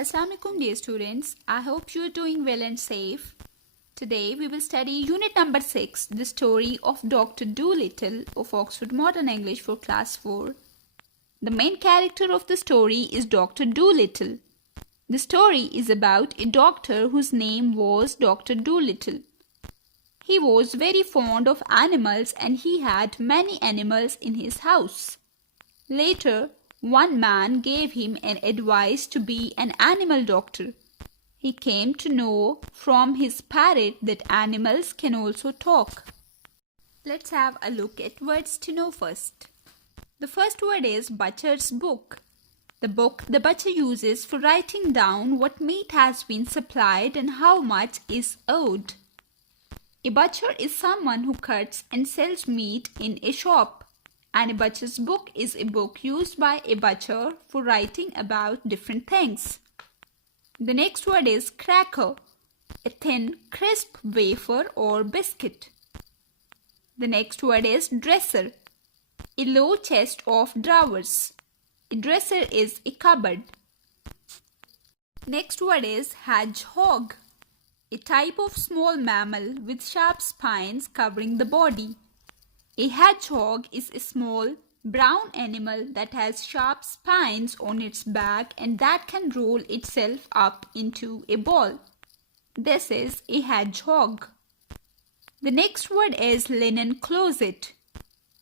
Assalamualaikum dear students. I hope you are doing well and safe. Today we will study unit number 6, the story of Dr. Dolittle of Oxford Modern English for class 4. The main character of the story is Dr. Dolittle. The story is about a doctor whose name was Dr. Dolittle. He was very fond of animals and he had many animals in his house. Later, one man gave him an advice to be an animal doctor. He came to know from his parrot that animals can also talk. Let's have a look at words to know first. The first word is butcher's book. The book the butcher uses for writing down what meat has been supplied and how much is owed. A butcher is someone who cuts and sells meat in a shop, and a butcher's book is a book used by a butcher for writing about different things. The next word is cracker, a thin, crisp wafer or biscuit. The next word is dresser, a low chest of drawers. A dresser is a cupboard. Next word is hedgehog, a type of small mammal with sharp spines covering the body. A hedgehog is a small, brown animal that has sharp spines on its back and that can roll itself up into a ball. This is a hedgehog. The next word is linen closet,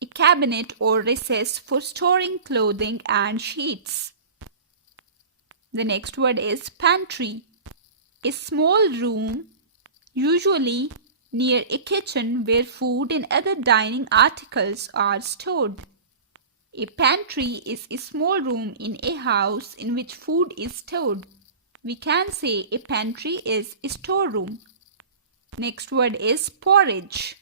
a cabinet or recess for storing clothing and sheets. The next word is pantry, a small room, usually near a kitchen where food and other dining articles are stored. A pantry is a small room in a house in which food is stored. We can say a pantry is a storeroom. Next word is porridge,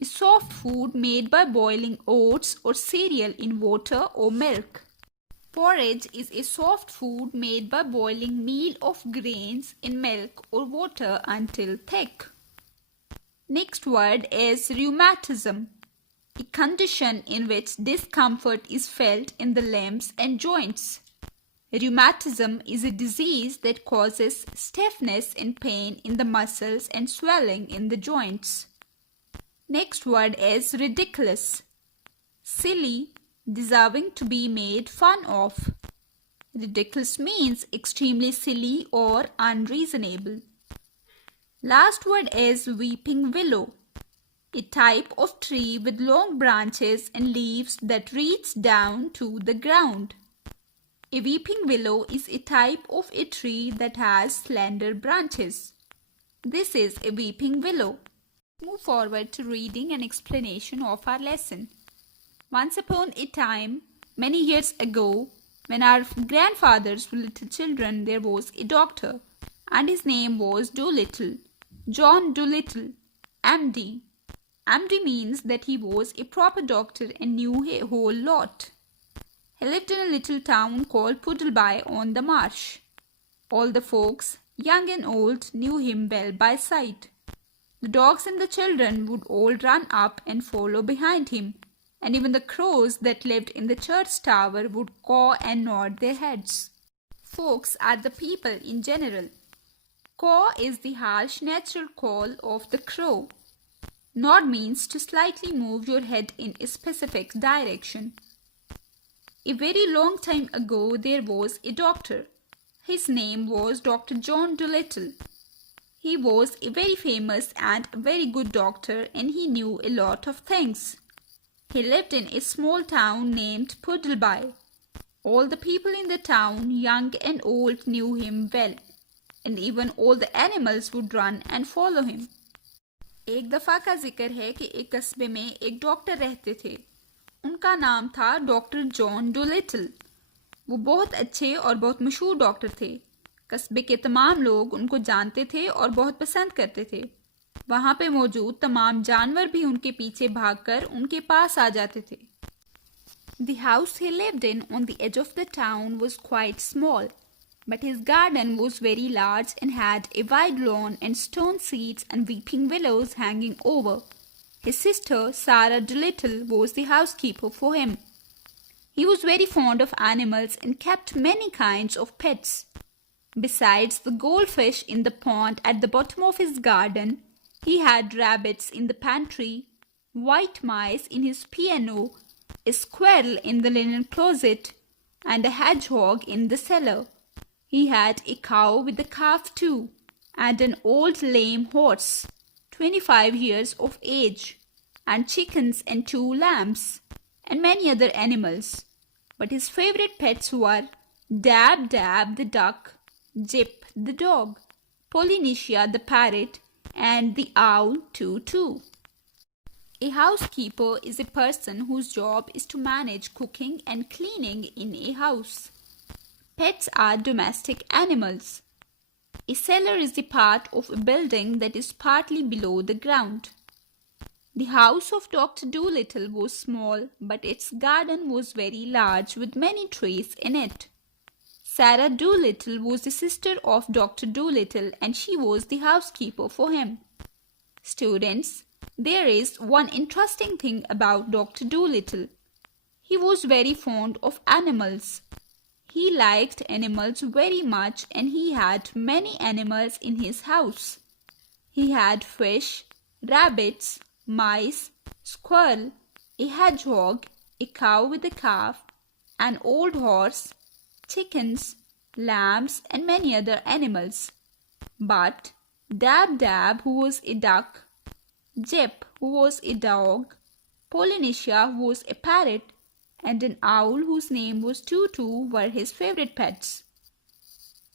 a soft food made by boiling oats or cereal in water or milk. Porridge is a soft food made by boiling meal of grains in milk or water until thick. Next word is rheumatism, a condition in which discomfort is felt in the limbs and joints. Rheumatism is a disease that causes stiffness and pain in the muscles and swelling in the joints. Next word is ridiculous, silly, deserving to be made fun of. Ridiculous means extremely silly or unreasonable. Last word is weeping willow, a type of tree with long branches and leaves that reach down to the ground. A weeping willow is a type of a tree that has slender branches. This is a weeping willow. Move forward to reading and explanation of our lesson. Once upon a time, many years ago, when our grandfathers were little children, there was a doctor, and his name was Dolittle, John Dolittle, MD. MD means that he was a proper doctor and knew a whole lot. He lived in a little town called Puddleby on the marsh. All the folks, young and old, knew him well by sight. The dogs and the children would all run up and follow behind him, and even the crows that lived in the church tower would caw and nod their heads. Folks are the people in general. Caw is the harsh natural call of the crow. Nod means to slightly move your head in a specific direction. A very long time ago there was a doctor. His name was Dr. John Dolittle. He was a very famous and very good doctor and he knew a lot of things. He lived in a small town named Puddleby. All the people in the town, young and old, knew him well, and even all the animals would run and follow him. एक दफ़ा का जिक्र है कि एक कस्बे में एक डॉक्टर रहते थे. उनका नाम था डॉक्टर जॉन डोलिटल. वो बहुत अच्छे और बहुत मशहूर डॉक्टर थे. कस्बे के तमाम लोग उनको जानते थे और बहुत पसंद करते थे. वहाँ पे मौजूद तमाम जानवर भी उनके पीछे भागकर उनके पास आ जाते थे. The house he lived in on the edge of the town was quite small, but his garden was very large and had a wide lawn and stone seats and weeping willows hanging over. His sister, Sarah Dolittle, was the housekeeper for him. He was very fond of animals and kept many kinds of pets. Besides the goldfish in the pond at the bottom of his garden, he had rabbits in the pantry, white mice in his piano, a squirrel in the linen closet, and a hedgehog in the cellar. He had a cow with a calf too, and an old lame horse, 25 years of age, and chickens and 2 lambs, and many other animals. But his favorite pets were Dab Dab the duck, Jip the dog, Polynesia the parrot, and the owl Too. A housekeeper is a person whose job is to manage cooking and cleaning in a house. Pets are domestic animals. A cellar is a part of a building that is partly below the ground. The house of Dr. Dolittle was small, but its garden was very large with many trees in it. Sarah Dolittle was the sister of Dr. Dolittle and she was the housekeeper for him. Students, there is one interesting thing about Dr. Dolittle. He was very fond of animals. He liked animals very much and he had many animals in his house. He had fish, rabbits, mice, squirrel, a hedgehog, a cow with a calf, an old horse, chickens, lambs, and many other animals. But Dab Dab, who was a duck, Jip, who was a dog, Polynesia, who was a parrot, and an owl whose name was Too were his favorite pets.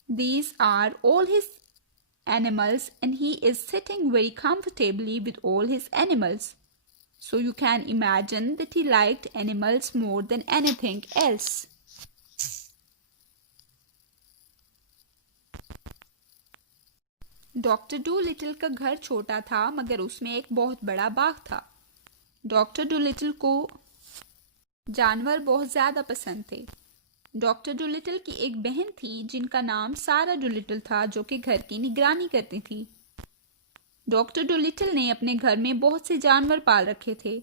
These are all his animals and he is sitting very comfortably with all his animals. So you can imagine that he liked animals more than anything else. Doctor Dolittle का घर छोटा था मगर उसमें एक बहुत बड़ा बाग था। डॉक्टर डूलिटल को जानवर बहुत ज़्यादा पसंद थे। डॉक्टर डूलिटल की एक बहन थी जिनका नाम सारा डूलिटल था जो कि घर की निगरानी करती थी। डॉक्टर डूलिटल ने अपने घर में बहुत से जानवर पाल रखे थे।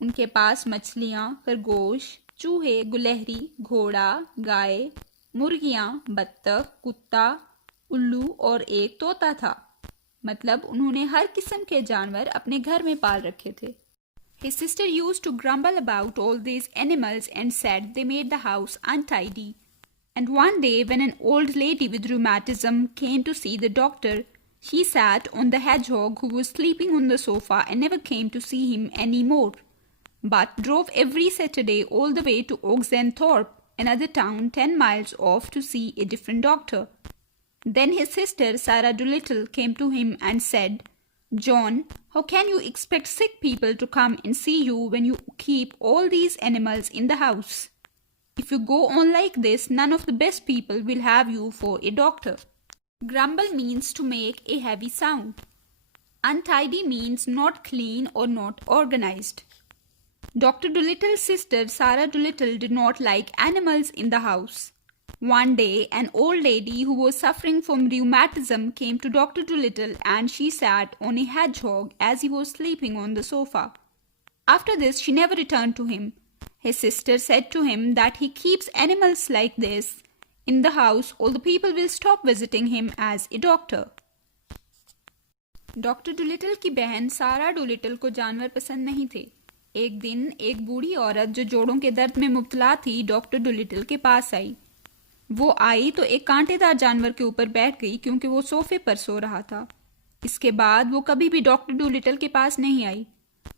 उनके पास मछलियाँ, खरगोश, चूहे, गुलहरी, घोड़ा, गाय, मुर्गियाँ, बत्तख, कुत्ता, उल्लू और एक तोता था। मतलब उन्होंने हर किस्म के जानवर अपने घर में पाल रखे थे। His sister used to grumble about all these animals and said they made the house untidy. And one day when an old lady with rheumatism came to see the doctor, she sat on the hedgehog who was sleeping on the sofa and never came to see him any more, but drove every Saturday all the way to Oxenthorpe, another town 10 miles off, to see a different doctor. Then his sister Sarah Dolittle came to him and said, "John, how can you expect sick people to come and see you when you keep all these animals in the house? If you go on like this, none of the best people will have you for a doctor." Grumble means to make a heavy sound. Untidy means not clean or not organized. Dr. Dolittle's sister Sarah Dolittle did not like animals in the house. One day, an old lady who was suffering from rheumatism came to Dr. Dolittle and she sat on a hedgehog as he was sleeping on the sofa. After this, she never returned to him. His sister said to him that he keeps animals like this in the house, all the people will stop visiting him as a doctor. Doctor Dolittle की बहन सारा Dolittle को जानवर पसंद नहीं थे। एक दिन एक बूढ़ी औरत जो जोड़ों के दर्द में मुब्तला थी डॉक्टर डुलिटल के पास आई। वो आई तो एक कांटेदार जानवर के ऊपर बैठ गई क्योंकि वो सोफे पर सो रहा था। इसके बाद वो कभी भी डॉक्टर डूलिटल के पास नहीं आई।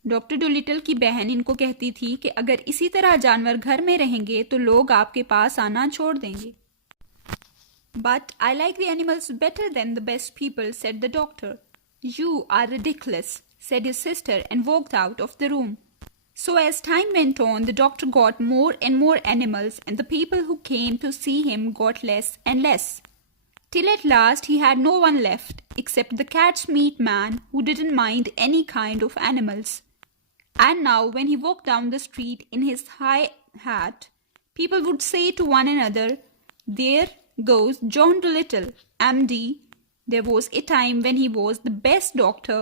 डॉक्टर डूलिटल की बहन इनको कहती थी कि अगर इसी तरह जानवर घर में रहेंगे तो लोग आपके पास आना छोड़ देंगे। But I like the animals better than the best people, said the doctor. You are ridiculous, said his sister and walked out of the room. So as time went on, the doctor got more and more animals and the people who came to see him got less and less. Till at last he had no one left except the cat's meat man who didn't mind any kind of animals. And now when he walked down the street in his high hat, people would say to one another, "There goes John Dolittle, MD. There was a time when he was the best doctor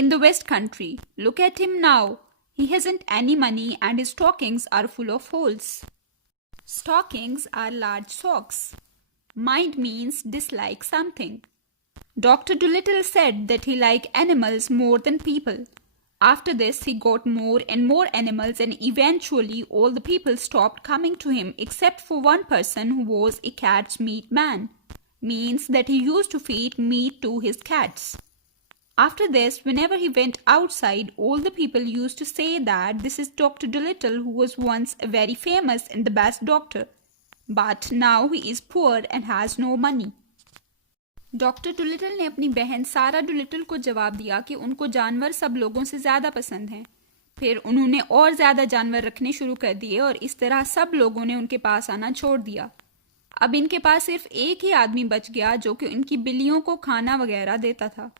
in the West Country. Look at him now. He hasn't any money and his stockings are full of holes." Stockings are large socks. Mind means dislike something. Dr. Dolittle said that he liked animals more than people. After this, he got more and more animals, and eventually all the people stopped coming to him except for one person who was a cat's meat man. Means that he used to feed meat to his cats. After this, whenever he went outside, all the people used to say that this is Dr. Dolittle, who was once a very famous and the best doctor. But now he is poor and has no money. Doctor Dolittle ने अपनी बहन सारा Dolittle को जवाब दिया कि उनको जानवर सब लोगों से ज़्यादा पसंद हैं। फिर उन्होंने और ज़्यादा जानवर रखने शुरू कर दिए और इस तरह सब लोगों ने उनके पास आना छोड़ दिया। अब इनके पास सिर्फ एक ही आदमी बच गया जो कि उनकी बिल्लियों को खाना वगैरह देता था।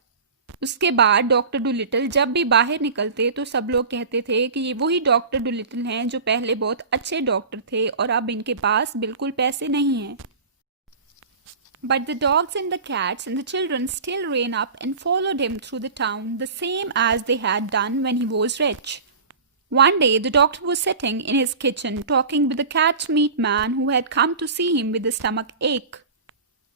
उसके बाद डॉक्टर डुलिटल जब भी बाहर निकलते तो सब लोग कहते थे कि ये वही डॉक्टर डुलिटल हैं जो पहले बहुत अच्छे डॉक्टर थे और अब इनके पास बिल्कुल पैसे नहीं हैं। But the dogs and the cats and the children still ran up and followed him through the town, the same as they had done when he was rich. One day the doctor was sitting in his kitchen talking with the cat's meat man who had come to see him with a stomach ache.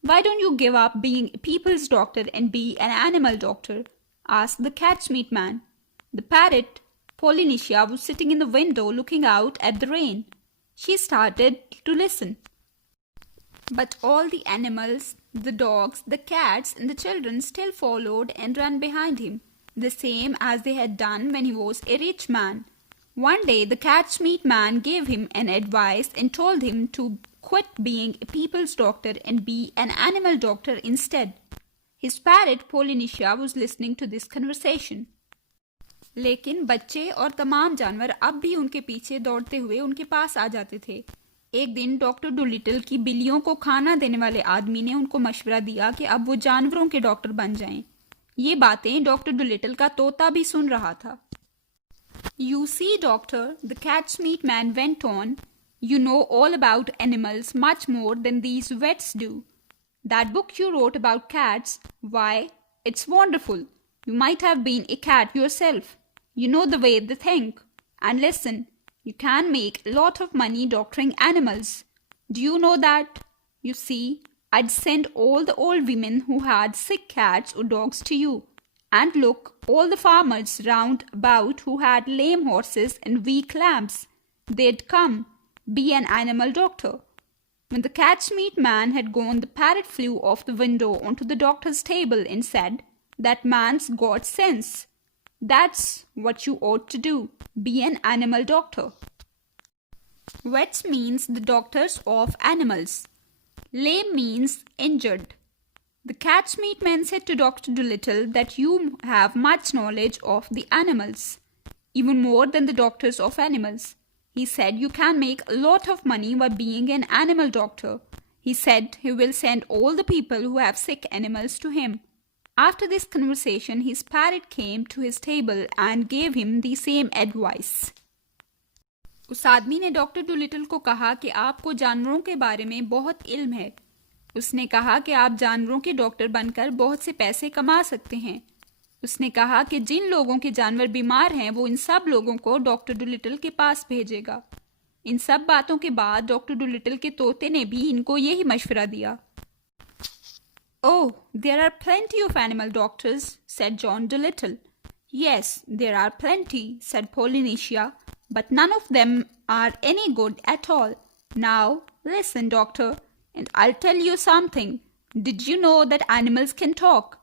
"Why don't you give up being a people's doctor and be an animal doctor?" asked the cat's meat man. The parrot, Polynesia, was sitting in the window looking out at the rain. She started to listen. But all the animals, the dogs, the cats and the children still followed and ran behind him, the same as they had done when he was a rich man. One day the cat's meat man gave him an advice and told him to quit being a people's doctor and be an animal doctor instead. His parrot Polynesia was listening to this conversation. लेकिन बच्चे और तमाम जानवर अब भी उनके पीछे दौड़ते हुए उनके पास आ जाते थे। एक दिन डॉक्टर डुलिटल की बिल्लियों को खाना देने वाले आदमी ने उनको मशवरा दिया कि अब वो जानवरों के डॉक्टर बन जाएं। ये बातें डॉक्टर डुलिटल का तोता भी सुन रहा था। "You see, doctor," the cat's meat man went on, "you know all about animals much more than these vets do. That book you wrote about cats, why, it's wonderful. You might have been a cat yourself. You know the way they think. And listen, you can make a lot of money doctoring animals. Do you know that? You see, I'd send all the old women who had sick cats or dogs to you. And look, all the farmers round about who had lame horses and weak lambs. They'd come, be an animal doctor." When the cat's meat man had gone, the parrot flew off the window onto the doctor's table and said, "That man's got sense. That's what you ought to do. Be an animal doctor." Vets means the doctors of animals. Lame means injured. The cat's meat man said to Dr. Dolittle that you have much knowledge of the animals, even more than the doctors of animals. He said you can make a lot of money by being an animal doctor. He said he will send all the people who have sick animals to him. After this conversation, his parrot came to his table and gave him the same advice. उस आदमी ने doctor Dolittle को कहा कि आपको जानवरों के बारे में बहुत इल्म है। उसने कहा कि आप जानवरों के डॉक्टर बनकर बहुत से पैसे कमा सकते हैं। उसने कहा कि जिन लोगों के जानवर बीमार हैं वो इन सब लोगों को डॉक्टर डुलिटल के पास भेजेगा। इन सब बातों के बाद डॉक्टर डुलिटल के तोते ने भी इनको यही मशवरा दिया। "Oh, there are plenty of animal doctors," said John Dolittle. "Yes, there are plenty," said Polynesia, "but none of them are any good at all. Now, listen, doctor, and I'll tell you something. Did you know that animals can talk?"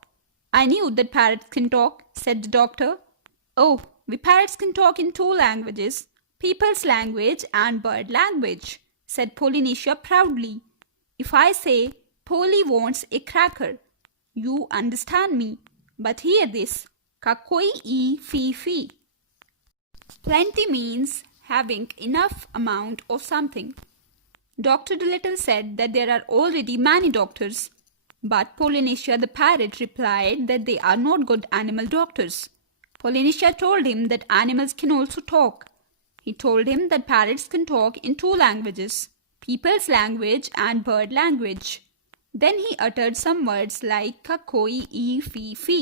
"I knew that parrots can talk," said the doctor. "Oh, we parrots can talk in 2 languages, people's language and bird language," said Polynesia proudly. "If I say, Polly wants a cracker, you understand me. But hear this, kakoi e fi fi. Plenty means having enough amount of something." Dr. Dolittle said that there are already many doctors, but Polynesia the parrot replied that they are not good animal doctors. Polynesia told him that animals can also talk. He told him that parrots can talk in 2 languages, people's language and bird language. Then he uttered some words like kakoi e fi fi.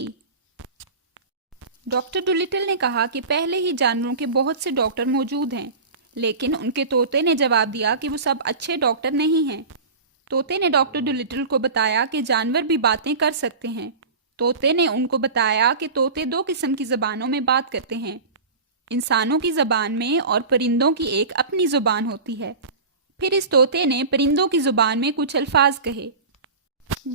Doctor Dolittle ने कहा कि पहले ही जानवरों के बहुत से doctor मौजूद हैं, लेकिन उनके तोते ने जवाब दिया कि वो सब अच्छे डॉक्टर नहीं हैं। तोते ने डॉक्टर डुलिटल को बताया कि जानवर भी बातें कर सकते हैं। तोते ने उनको बताया कि तोते दो किस्म की ज़बानों में बात करते हैं, इंसानों की ज़बान में और परिंदों की एक अपनी ज़ुबान होती है। फिर इस तोते ने परिंदों की ज़ुबान में कुछ अल्फाज कहे।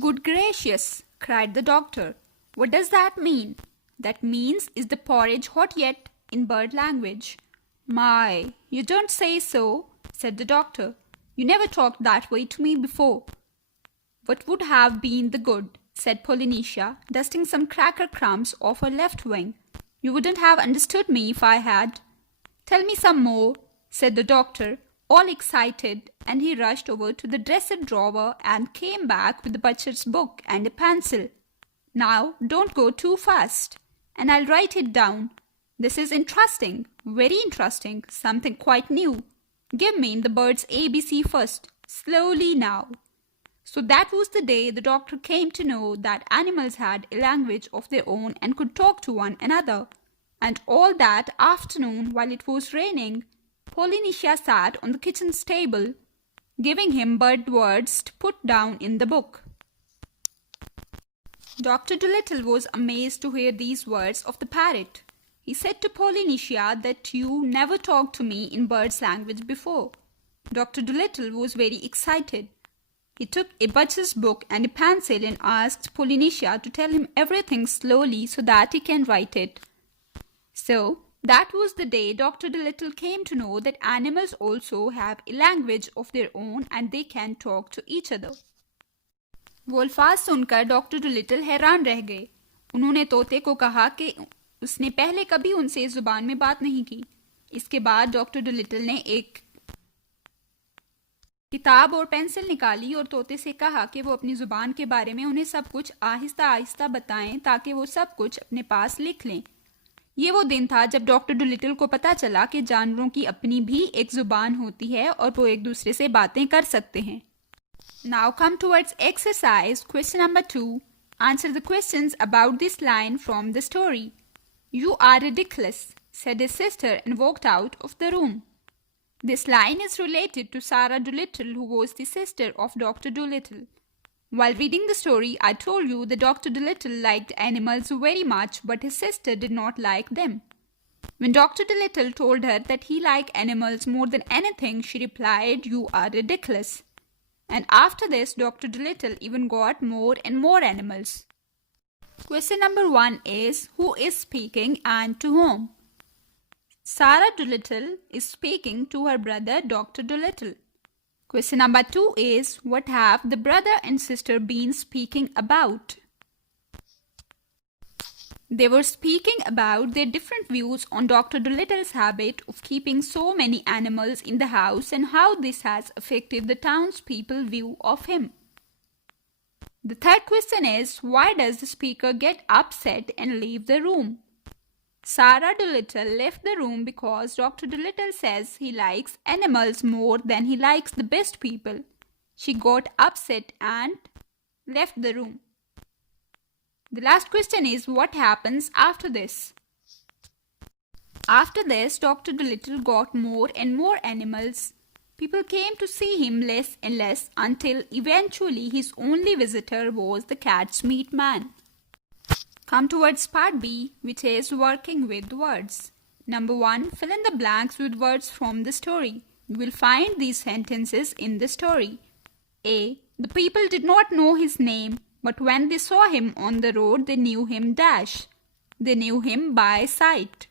Good gracious, cried the doctor. What does that mean? That means, is the porridge hot yet, in bird language. My, you don't say so, said the doctor. You never talked that way to me before. What would have been the good, said Polynesia, dusting some cracker crumbs off her left wing. You wouldn't have understood me if I had. Tell me some more, said the doctor, all excited, and he rushed over to the dresser drawer and came back with the butcher's book and a pencil. Now, don't go too fast, and I'll write it down. This is interesting, very interesting, something quite new. Give me the bird's ABC first, slowly now. So that was the day the doctor came to know that animals had a language of their own and could talk to one another. And all that afternoon, while it was raining, Polynesia sat on the kitchen's table, giving him bird words to put down in the book. Dr. Dolittle was amazed to hear these words of the parrot. He said to Polynesia that you never talked to me in bird's language before. Dr. Dolittle was very excited. He took a butcher's book and a pencil and asked Polynesia to tell him everything slowly so that he can write it. So, that was the day Dr. Dolittle came to know that animals also have a language of their own and they can talk to each other. वो अल्फाज सुनकर doctor Dolittle हैरान रह गए। उन्होंने तोते को कहा कि उसने पहले कभी उनसे इस जुबान में बात नहीं की। इसके बाद डॉक्टर डुलिटल ने एक किताब और पेंसिल निकाली और तोते से कहा कि वो अपनी जुबान के बारे में उन्हें सब कुछ आहिस्ता आहिस्ता बताएं ताकि वो सब कुछ अपने पास लिख लें। ये वो दिन था जब डॉक्टर डुलिटल को पता चला कि जानवरों की अपनी भी एक जुबान होती है और वो एक दूसरे से बातें कर सकते हैं। Now come towards exercise. Question number 2. Answer the questions about this line from the story. You are ridiculous, said his sister and walked out of the room. This line is related to Sarah Dolittle, who was the sister of Dr. Dolittle. While reading the story, I told you that Dr. Dolittle liked animals very much, but his sister did not like them. When Dr. Dolittle told her that he liked animals more than anything, she replied, "You are ridiculous." And after this, Dr. Dolittle even got more and more animals. Question number 1 is, who is speaking and to whom? Sarah Dolittle is speaking to her brother Dr. Dolittle. Question number 2 is, what have the brother and sister been speaking about? They were speaking about their different views on Dr. Dolittle's habit of keeping so many animals in the house and how this has affected the townspeople's view of him. The third question is, why does the speaker get upset and leave the room? Sarah Dolittle left the room because Dr. Dolittle says he likes animals more than he likes the best people. She got upset and left the room. The last question is, what happens after this? After this, Dr. Dolittle got more and more animals. People came to see him less and less until eventually his only visitor was the cat's meat man. Come towards part B, which is working with words. Number 1, fill in the blanks with words from the story. You will find these sentences in the story. A. The people did not know his name, but when they saw him on the road, they knew him dash. They knew him by sight.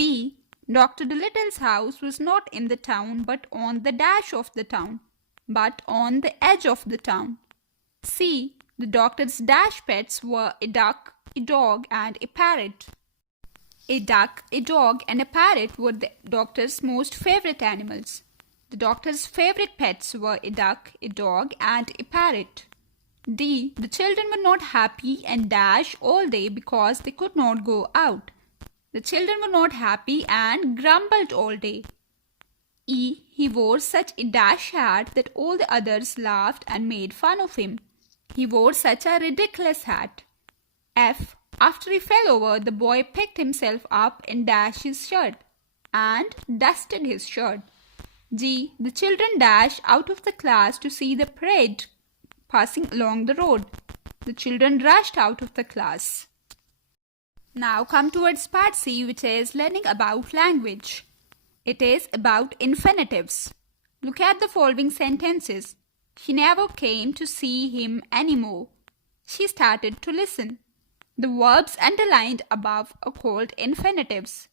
B. Dr. Dolittle's house was not in the town, but on the dash of the town, but on the edge of the town. C. The doctor's dash pets were a duck, a dog, and a parrot. A duck, a dog, and a parrot were the doctor's most favorite animals. The doctor's favorite pets were a duck, a dog, and a parrot. D. The children were not happy and dash all day because they could not go out. The children were not happy and grumbled all day. E. He wore such a dash hat that all the others laughed and made fun of him. He wore such a ridiculous hat. F. After he fell over, the boy picked himself up and dashed his shirt and dusted his shirt. G. The children dash out of the class to see the parade passing along the road. The children rushed out of the class. Now come towards part C, which is learning about language. It is about infinitives. Look at the following sentences. She never came to see him anymore. She started to listen. The verbs underlined above are called infinitives.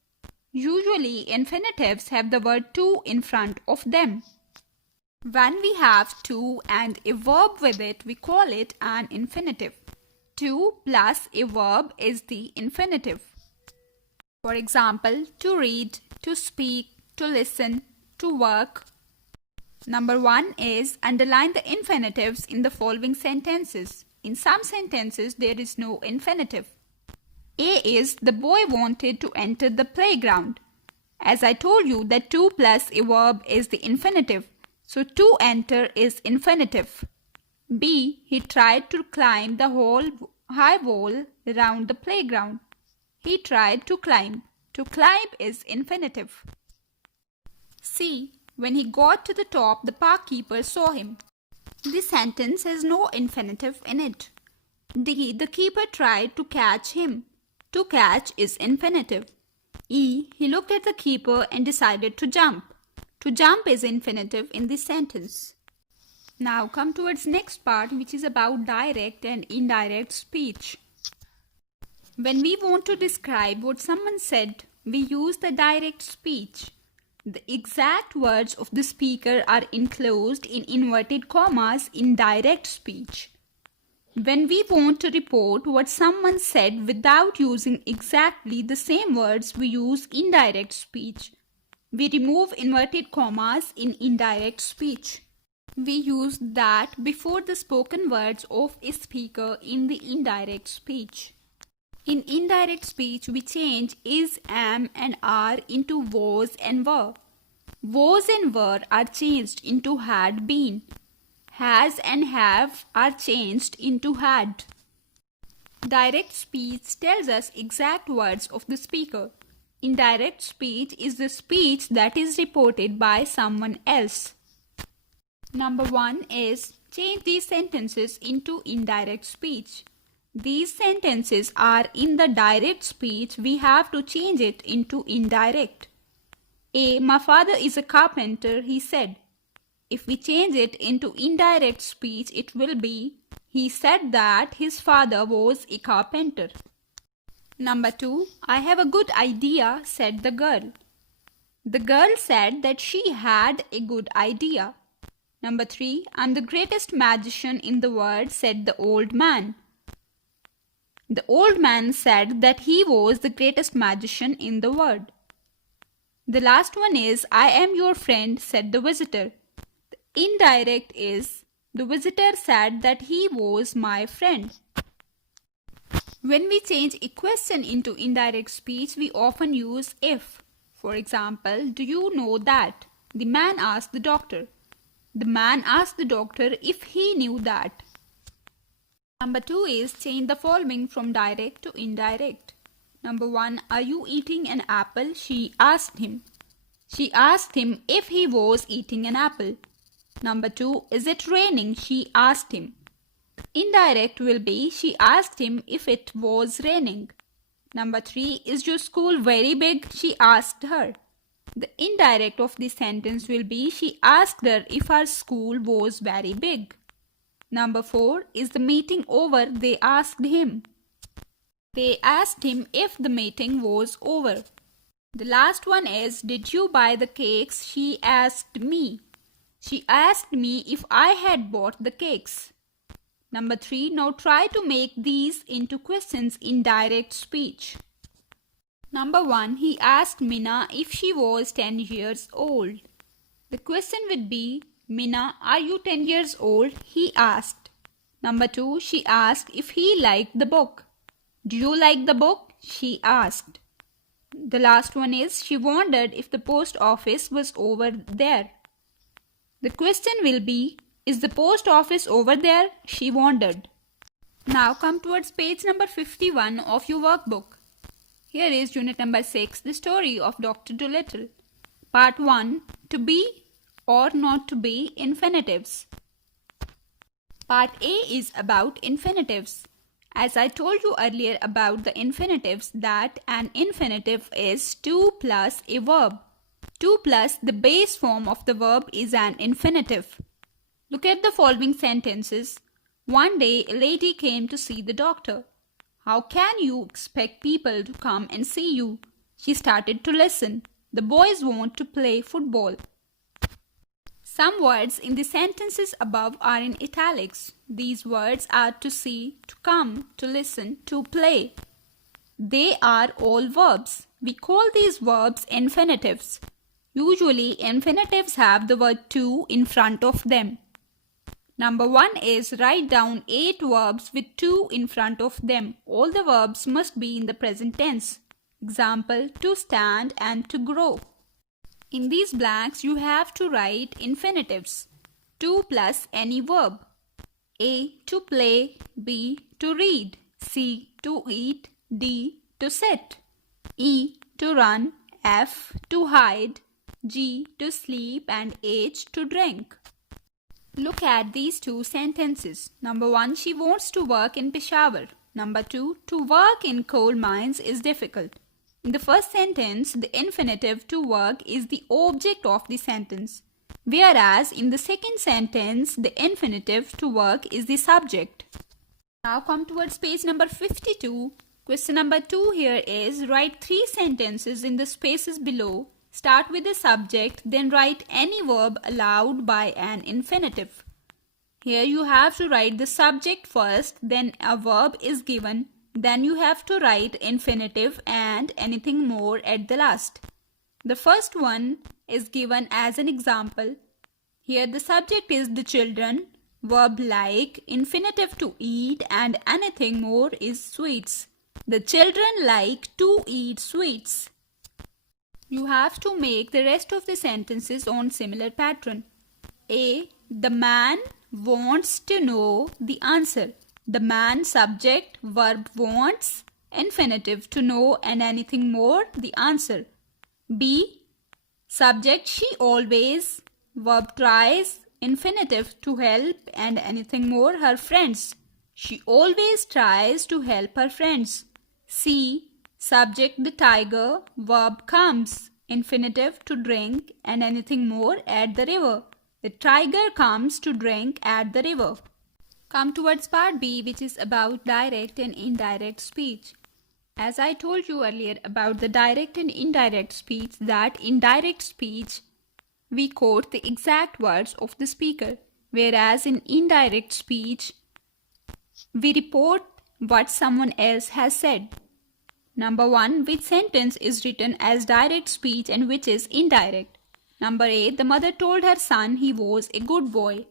Usually, infinitives have the word to in front of them. When we have to and a verb with it, we call it an infinitive. To plus a verb is the infinitive. For example, to read, to speak, to listen, to work. Number 1 is underline the infinitives in the following sentences. In some sentences, there is no infinitive. A is the boy wanted to enter the playground. As I told you that to plus a verb is the infinitive. So to enter is infinitive. B. He tried to climb the whole high wall around the playground. He tried to climb. To climb is infinitive. C. When he got to the top, the park keeper saw him. This sentence has no infinitive in it. D. The keeper tried to catch him. To catch is infinitive. E. He looked at the keeper and decided to jump. To jump is infinitive in this sentence. Now come towards next part, which is about direct and indirect speech. When we want to describe what someone said, we use the direct speech. The exact words of the speaker are enclosed in inverted commas in direct speech. When we want to report what someone said without using exactly the same words, we use indirect speech. We remove inverted commas in indirect speech. We use that before the spoken words of a speaker in the indirect speech. In indirect speech, we change is, am and are into was and were. Was and were are changed into had been. Has and have are changed into had. Direct speech tells us exact words of the speaker. Indirect speech is the speech that is reported by someone else. Number 1 is change these sentences into indirect speech. These sentences are in the direct speech. We have to change it into indirect. A. My father is a carpenter, he said. If we change it into indirect speech, it will be he said that his father was a carpenter. Number 2. I have a good idea, said the girl. The girl said that she had a good idea. Number 3. I'm the greatest magician in the world, said the old man. The old man said that he was the greatest magician in the world. The last one is I am your friend, said the visitor. The indirect is the visitor said that he was my friend. When we change a question into indirect speech, we often use if. For example, do you know that? The man asked the doctor. The man asked the doctor if he knew that. Number 2 is change the following from direct to indirect. Number 1. Are you eating an apple? She asked him. She asked him if he was eating an apple. Number 2. Is it raining? She asked him. Indirect will be she asked him if it was raining. Number 3. Is your school very big? She asked her. The indirect of this sentence will be she asked her if her school was very big. Number 4. Is the meeting over? They asked him. They asked him if the meeting was over. The last one is did you buy the cakes? She asked me. She asked me if I had bought the cakes. Number 3. Now try to make these into questions in direct speech. Number 1. He asked Mina if she was 10 years old. The question would be, Mina, are you 10 years old? He asked. Number 2. She asked if he liked the book. Do you like the book? She asked. The last one is, she wondered if the post office was over there. The question will be, is the post office over there? She wondered. Now come towards page number 51 of your workbook. Here is unit number 6, the story of Dr. Dolittle. Part 1, to be or not to be infinitives. Part A is about infinitives. As I told you earlier about the infinitives, that an infinitive is to plus a verb. To plus the base form of the verb is an infinitive. Look at the following sentences. One day a lady came to see the doctor. How can you expect people to come and see you? She started to listen. The boys want to play football. Some words in the sentences above are in italics. These words are to see, to come, to listen, to play. They are all verbs. We call these verbs infinitives. Usually, infinitives have the word to in front of them. Number 1 is write down 8 verbs with to in front of them. All the verbs must be in the present tense. Example, to stand and to grow. In these blanks, you have to write infinitives. To plus any verb. A. To play. B. To read. C. To eat. D. To sit. E. To run. F. To hide. G. To sleep. And H. To drink. Look at these two sentences. Number 1, she wants to work in Peshawar. Number 2, to work in coal mines is difficult. In the first sentence, the infinitive to work is the object of the sentence, whereas in the second sentence, the infinitive to work is the subject. Now come towards page number 52. Question number 2 here is write 3 sentences in the spaces below. Start with the subject, then write any verb allowed by an infinitive. Here you have to write the subject first, then a verb is given. Then you have to write infinitive and anything more at the last. The first one is given as an example. Here the subject is the children, verb like, infinitive to eat, and anything more is sweets. The children like to eat sweets. You have to make the rest of the sentences on similar pattern. A. The man wants to know the answer. The man subject, verb wants, infinitive to know and anything more, the answer. B. Subject she always, verb tries, infinitive to help and anything more, her friends. She always tries to help her friends. C. Subject the tiger, verb comes, infinitive to drink and anything more at the river. The tiger comes to drink at the river. Come towards part B, which is about direct and indirect speech. As I told you earlier about the direct and indirect speech, that indirect speech we quote the exact words of the speaker, whereas in indirect speech we report what someone else has said. Number 1, which sentence is written as direct speech and which is indirect? Number A, the mother told her son he was a good boy.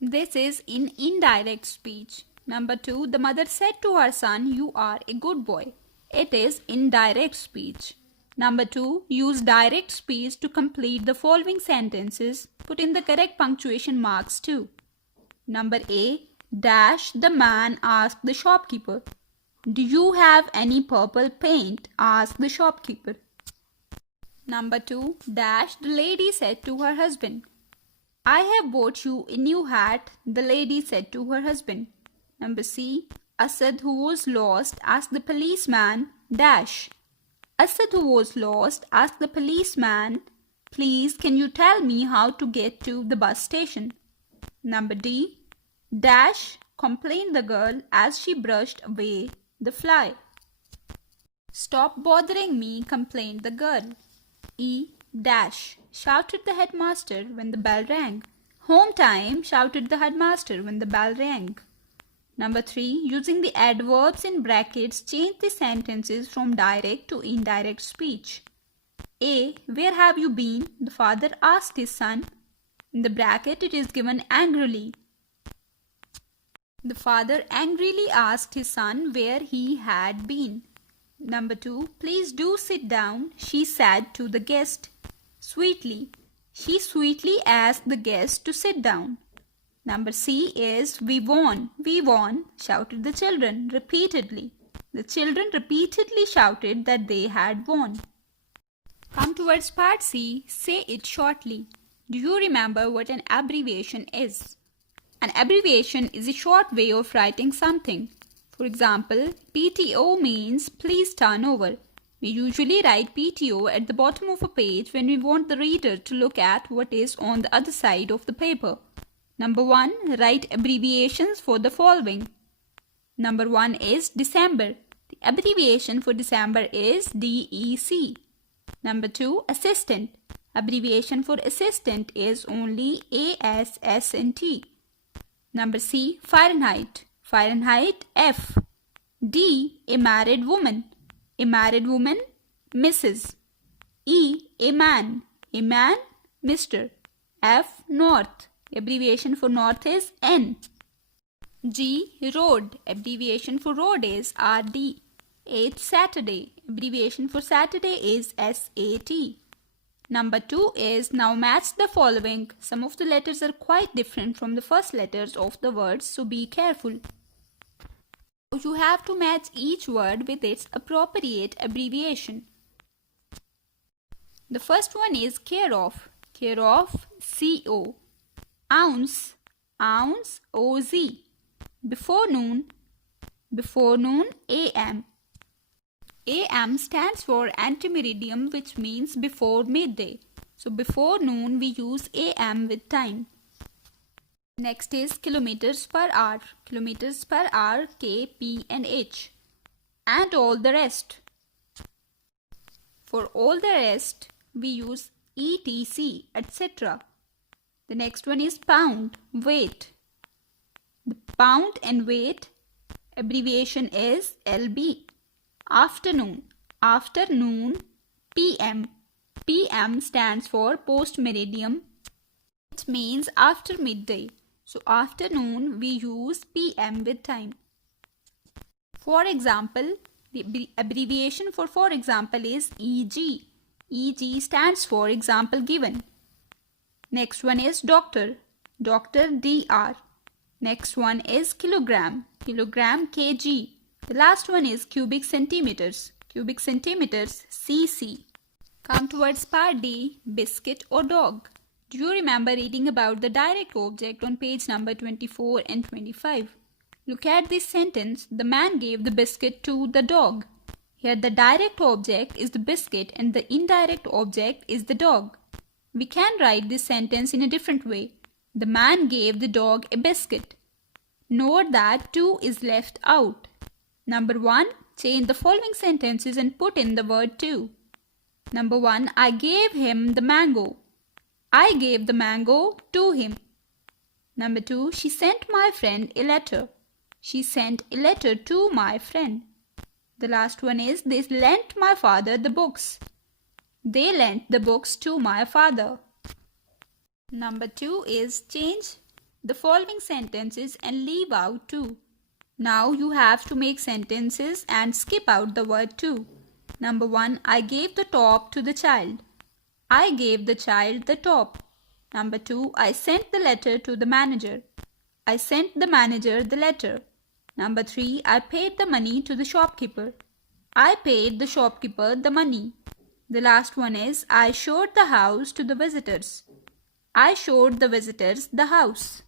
This is in indirect speech. Number 2, the mother said to her son, you are a good boy. It is indirect speech. Number 2, use direct speech to complete the following sentences. Put in the correct punctuation marks too. Number A, dash the man asked the shopkeeper. Do you have any purple paint? Asked the shopkeeper. Number 2, dash the lady said to her husband. I have bought you a new hat, the lady said to her husband. Number C, Asad who was lost asked the policeman dash. Asad who was lost asked the policeman, please can you tell me how to get to the bus station? Number D, dash complained the girl as she brushed away the fly. Stop bothering me, complained the girl. E dash shouted the headmaster when the bell rang. Home time, shouted the headmaster when the bell rang. Number 3, using the adverbs in brackets, change the sentences from direct to indirect speech. A, where have you been? The father asked his son. In the bracket it is given angrily. The father angrily asked his son where he had been. Number 2, please do sit down, she said to the guest. Sweetly, she sweetly asked the guest to sit down. Number C is we won, shouted the children repeatedly. The children repeatedly shouted that they had won. Come towards part C, say it shortly. Do you remember what an abbreviation is? An abbreviation is a short way of writing something. For example, PTO means please turn over. We usually write PTO at the bottom of a page when we want the reader to look at what is on the other side of the paper. Number 1. Write abbreviations for the following. Number 1 is December. The abbreviation for December is DEC. Number 2. Assistant. Abbreviation for assistant is only ASSNT. Number C. Fahrenheit. Fahrenheit F. D. A married woman. A married woman Mrs. E. A man. A man Mr. F. North. Abbreviation for north is N. G. Road. Abbreviation for road is RD. H. Saturday. Abbreviation for Saturday is SAT. Number 2 is now match the following. Some of the letters are quite different from the first letters of the words, so be careful. You have to match each word with its appropriate abbreviation. The first one is care of. Care of CO. Ounce. Ounce OZ. Before noon. Before noon AM. AM stands for antemeridium, which means before midday. So before noon we use AM with time. Next is kilometers per hour. Kilometers per hour K, P and H. And all the rest. For all the rest we use ETC, etc. The next one is pound, weight. The pound and weight abbreviation is LB. Afternoon. Afternoon PM. PM stands for post meridium. It means after midday. So afternoon we use PM with time. For example, the abbreviation for example is EG. EG stands for example given. Next one is doctor. Doctor DR. Next one is kilogram. Kilogram kg. The last one is cubic centimeters. Cubic centimeters cc. Come towards part D, biscuit or dog. Do you remember reading about the direct object on page number 24 and 25? Look at this sentence. The man gave the biscuit to the dog. Here the direct object is the biscuit and the indirect object is the dog. We can write this sentence in a different way. The man gave the dog a biscuit. Note that 2 is left out. Number 1. Change the following sentences and put in the word to. Number 1. I gave him the mango. I gave the mango to him. Number 2. She sent my friend a letter. She sent a letter to my friend. The last one is they lent my father the books. They lent the books to my father. Number 2 is change the following sentences and leave out to. Now you have to make sentences and skip out the word to. Number 1. I gave the top to the child. I gave the child the top. Number 2. I sent the letter to the manager. I sent the manager the letter. Number 3. I paid the money to the shopkeeper. I paid the shopkeeper the money. The last one is I showed the house to the visitors. I showed the visitors the house.